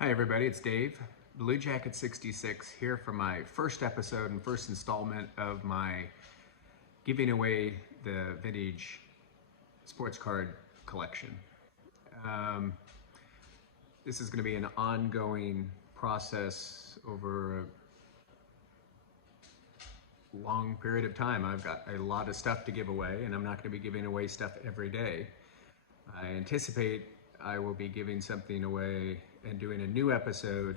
Hi everybody, it's Dave, Blue Jacket 66 here for my first episode and first installment of my giving away the vintage sports card collection. Um, this is going to be an ongoing process over a long period of time. I've got a lot of stuff to give away and I'm not going to be giving away stuff every day. I anticipate I will be giving something away and doing a new episode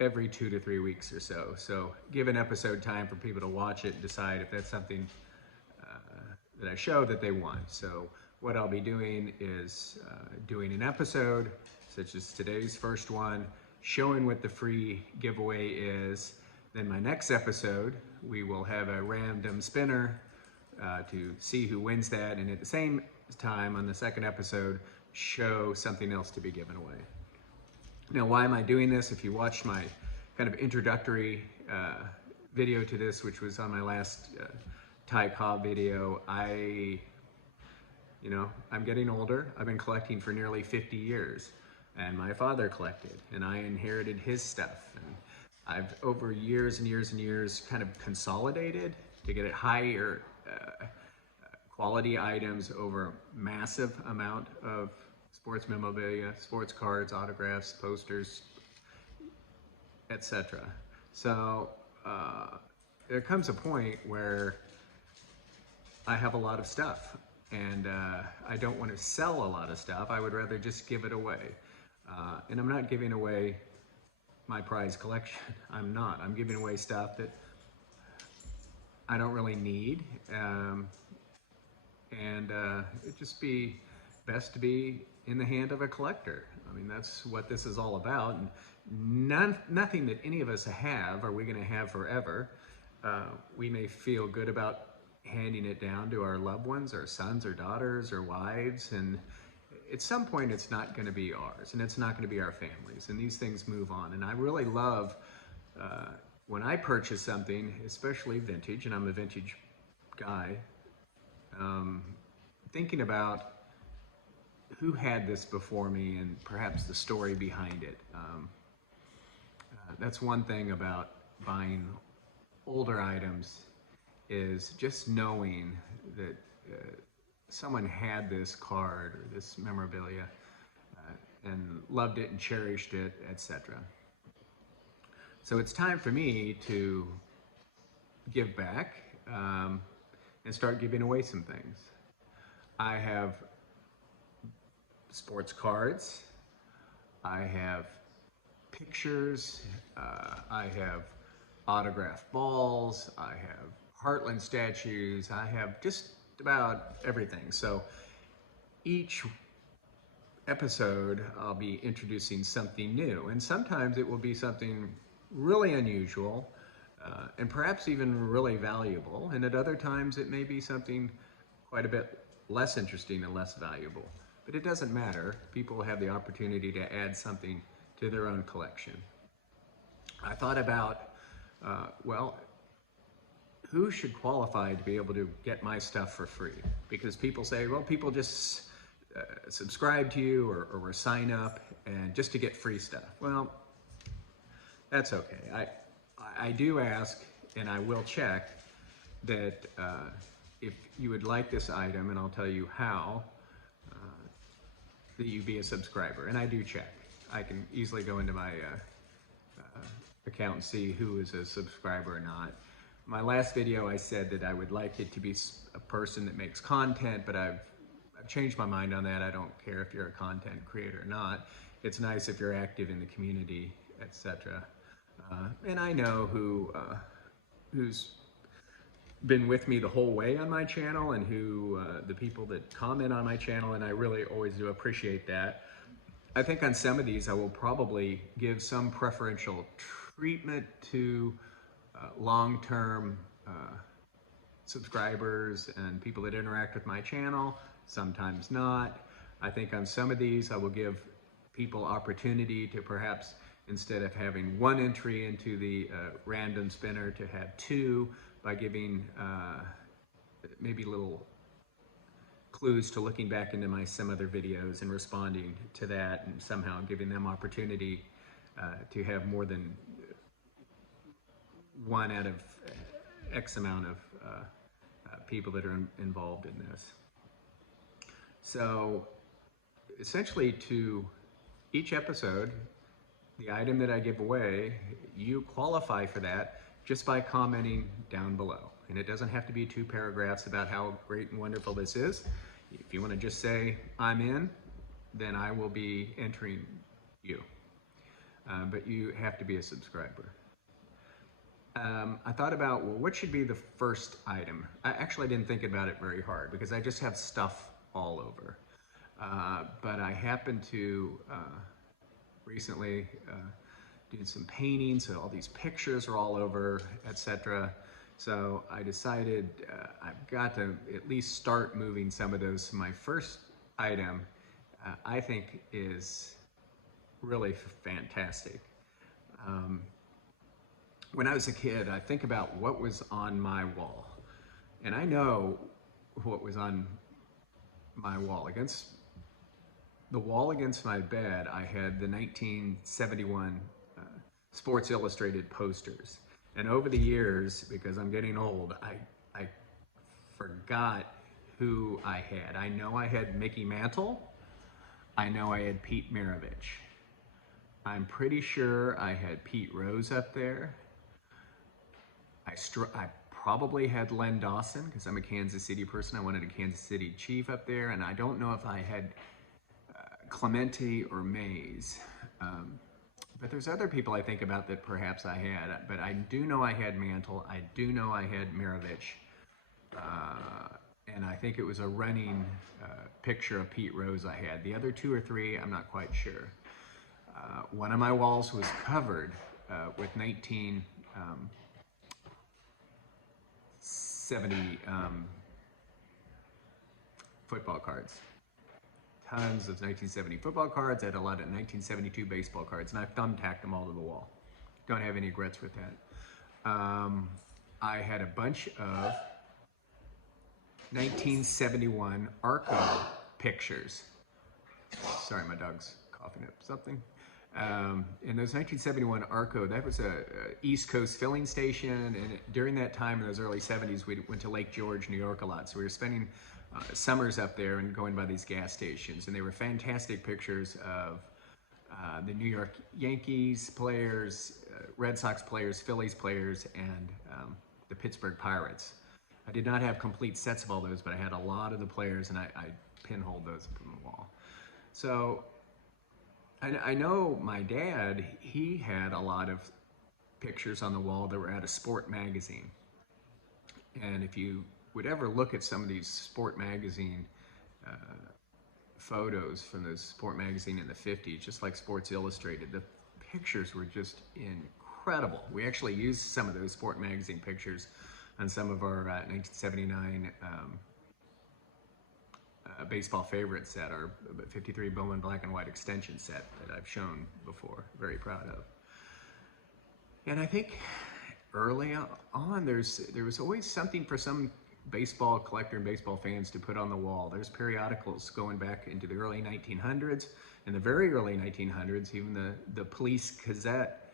every 2 to 3 weeks or so. So give an episode time for people to watch it and decide if that's something that I show that they want. So what I'll be doing is doing an episode, such as today's first one, showing what the free giveaway is. Then my next episode, we will have a random spinner to see who wins that. And at the same time, on the second episode, show something else to be given away. Now, why am I doing this? If you watched my kind of introductory video to this, which was on my last Ty Cobb video, I'm getting older. I've been collecting for nearly 50 years, and my father collected, and I inherited his stuff. And I've, over years and years and years, kind of consolidated to get at higher quality items over a massive amount of sports memorabilia, sports cards, autographs, posters, etc. So there comes a point where I have a lot of stuff and I don't want to sell a lot of stuff. I would rather just give it away. And I'm not giving away my prize collection. I'm not. I'm giving away stuff that I don't really need. It'd just be best to be in the hand of a collector. I mean, that's what this is all about. And nothing that any of us have are we going to have forever. We may feel good about handing it down to our loved ones, our sons or daughters or wives, and at some point it's not going to be ours, and it's not going to be our families, and these things move on. And I really love when I purchase something, especially vintage, and I'm a vintage guy, thinking about who had this before me and perhaps the story behind it. That's one thing about buying older items, is just knowing that someone had this card or this memorabilia and loved it and cherished it, etc. So it's time for me to give back and start giving away some things. I have sports cards, I have pictures, I have autographed balls, I have Heartland statues, I have just about everything. So each episode I'll be introducing something new, and sometimes it will be something really unusual and perhaps even really valuable, and at other times it may be something quite a bit less interesting and less valuable. But it doesn't matter. People have the opportunity to add something to their own collection. I thought about, who should qualify to be able to get my stuff for free? Because people say, well, people just subscribe to you or sign up and just to get free stuff. Well, that's okay. I do ask, and I will check that if you would like this item, and I'll tell you how, that you be a subscriber. And I do check. I can easily go into my account and see who is a subscriber or not. My last video I said that I would like it to be a person that makes content, but I've changed my mind on that. I don't care if you're a content creator or not. It's nice if you're active in the community, etc. And I know who's been with me the whole way on my channel, and who the people that comment on my channel, and I really always do appreciate that. I think on some of these I will probably give some preferential treatment to long-term subscribers and people that interact with my channel, sometimes not. I think on some of these I will give people opportunity to perhaps, instead of having one entry into the random spinner, to have two, by giving maybe little clues to looking back into some other videos and responding to that, and somehow giving them opportunity to have more than one out of X amount of people that are involved in this. So essentially, to each episode, the item that I give away, you qualify for that just by commenting down below. And it doesn't have to be 2 paragraphs about how great and wonderful this is. If you want to just say, I'm in, then I will be entering you. But you have to be a subscriber. I thought about, well, what should be the first item? I actually didn't think about it very hard because I just have stuff all over. But I happened to recently did some painting, so all these pictures are all over, etc. So I decided I've got to at least start moving some of those. My first item I think is really fantastic. When I was a kid, I think about what was on my wall. And I know what was on my wall. Against the wall against my bed, I had the 1971 Sports Illustrated posters. And over the years, because I'm getting old, I forgot who I had. I know I had Mickey Mantle. I know I had Pete Maravich. I'm pretty sure I had Pete Rose up there. I probably had Len Dawson because I'm a Kansas City person. I wanted a Kansas City Chief up there, and I don't know if I had Clemente or Mays. But there's other people I think about that perhaps I had. But I do know I had Mantle. I do know I had Maravich. And I think it was a running picture of Pete Rose I had. The other 2 or 3, I'm not quite sure. One of my walls was covered with 1970 football cards. Tons of 1970 football cards. I had a lot of 1972 baseball cards, and I thumbtacked them all to the wall. Don't have any regrets with that. I had a bunch of 1971 Arco pictures. Sorry, my dog's coughing up something. In those 1971 Arco, that was a East Coast filling station, and during that time in those early 70s, we went to Lake George, New York a lot. So we were spending summers up there and going by these gas stations, and they were fantastic pictures of the New York Yankees players, Red Sox players, Phillies players, and the Pittsburgh Pirates. I did not have complete sets of all those, but I had a lot of the players, and I pinholed those up on the wall. So I know my dad, he had a lot of pictures on the wall that were out of Sport magazine. And if you would ever look at some of these Sport magazine photos from the Sport magazine in the 50s, just like Sports Illustrated, the pictures were just incredible. We actually used some of those Sport magazine pictures on some of our 1979 baseball favorites set, our 53 Bowman black and white extension set that I've shown before, very proud of. And I think early on, there was always something for some baseball collector and baseball fans to put on the wall. There's periodicals going back into the early 1900s. In the very early 1900s, even the Police Gazette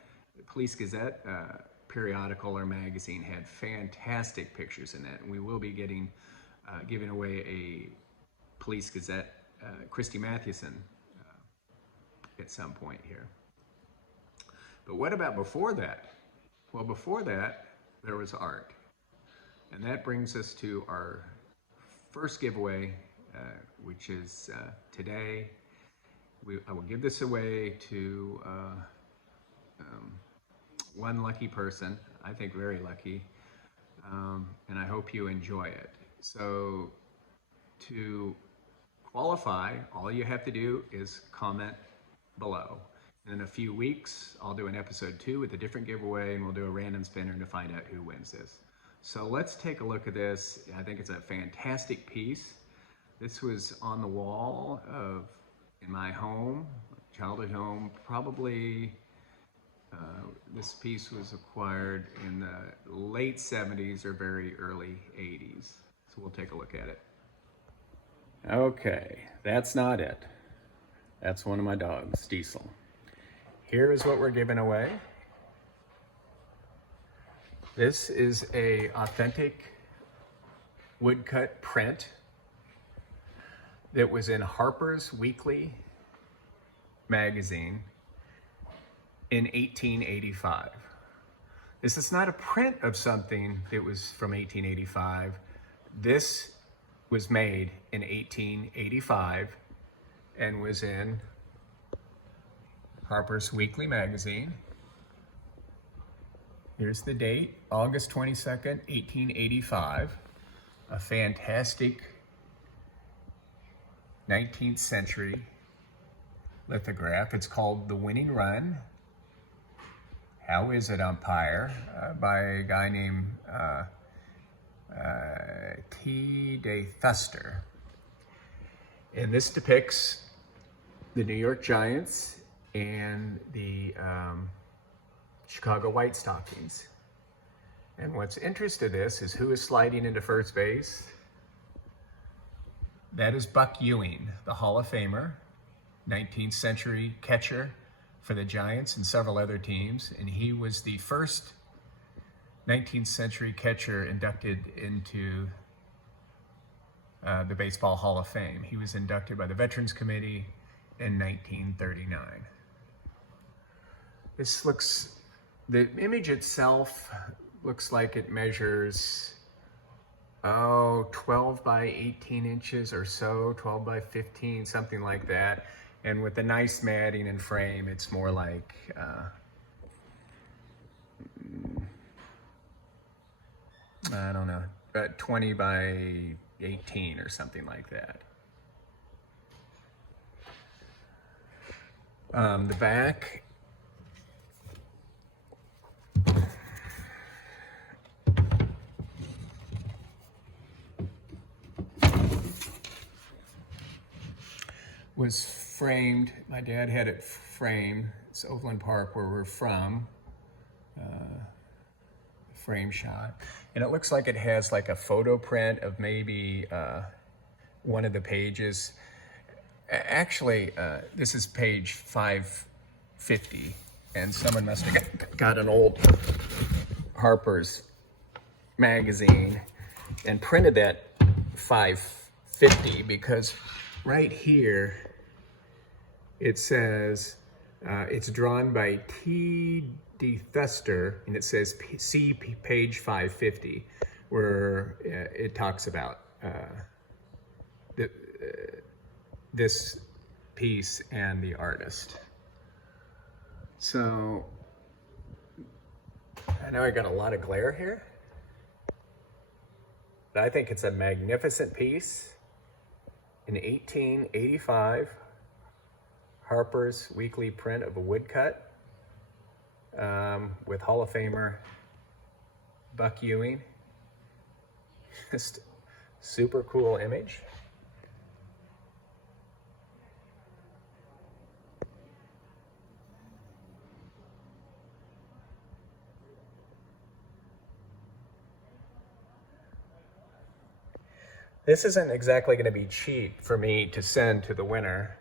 periodical or magazine had fantastic pictures in that. And we will be giving away a Police Gazette, Christy Mathewson, at some point here. But what about before that? Well, before that, there was art. And that brings us to our first giveaway, which is today. I will give this away to one lucky person, I think very lucky, and I hope you enjoy it. So to qualify, all you have to do is comment below. In a few weeks, I'll do an episode 2 with a different giveaway, and we'll do a random spinner to find out who wins this. So let's take a look at this. I think it's a fantastic piece. This was on the wall in my home, childhood home, probably. This piece was acquired in the late 70s or very early 80s. So we'll take a look at it. Okay, that's not it. That's one of my dogs, Diesel. here is what we're giving away. This is a authentic woodcut print that was in Harper's Weekly magazine in 1885. This is not a print of something that was from 1885. This was made in 1885 and was in Harper's Weekly magazine. Here's the date, August 22nd, 1885. A fantastic 19th century lithograph. It's called The Winning Run. How Is It, Umpire? By a guy named T. de Thuster. And this depicts the New York Giants and the Chicago White Stockings. And what's interesting to this is who is sliding into first base. That is Buck Ewing, the Hall of Famer, 19th century catcher for the Giants and several other teams. And he was the first 19th century catcher inducted into the Baseball Hall of Fame. He was inducted by the Veterans Committee in 1939. This looks, the image itself looks like it measures, 12 by 18 inches or so, 12 by 15, something like that. And with the nice matting and frame, it's more like, I don't know, 20 by 18 or something like that. The back, was framed. My dad had it framed. It's Overland Park where we're from. Frame shot. And it looks like it has like a photo print of maybe one of the pages. Actually, this is page 550, and someone must have got an old Harper's magazine and printed that 550, because right here it says it's drawn by T. de Thuster, and it says see page 550, where it talks about this piece and the artist. So I know I got a lot of glare here, but I think it's a magnificent piece. An 1885 Harper's Weekly print of a woodcut with Hall of Famer Buck Ewing. Just super cool image. This isn't exactly going to be cheap for me to send to the winner.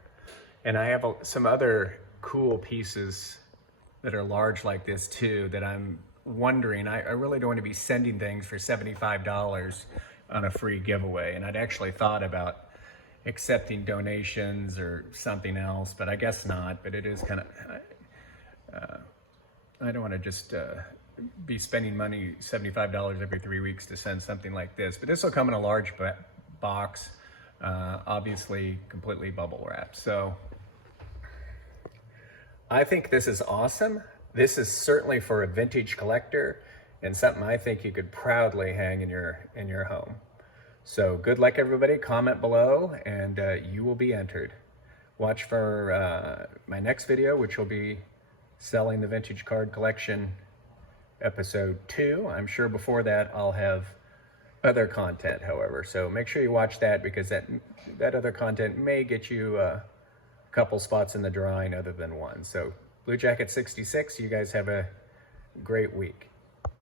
And I have some other cool pieces that are large like this too, that I'm wondering, I really don't want to be sending things for $75 on a free giveaway. And I'd actually thought about accepting donations or something else, but I guess not. But it is kind of, I don't want to just be spending money, $75 every 3 weeks to send something like this. But this will come in a large box, obviously completely bubble wrapped. So I think this is awesome. This is certainly for a vintage collector and something I think you could proudly hang in your home. So good luck, everybody. Comment below and you will be entered. Watch for my next video, which will be selling the vintage card collection episode 2. I'm sure before that I'll have other content, however, so make sure you watch that, because that other content may get you a couple spots in the drawing other than one. So Blue Jacket 66, you guys have a great week.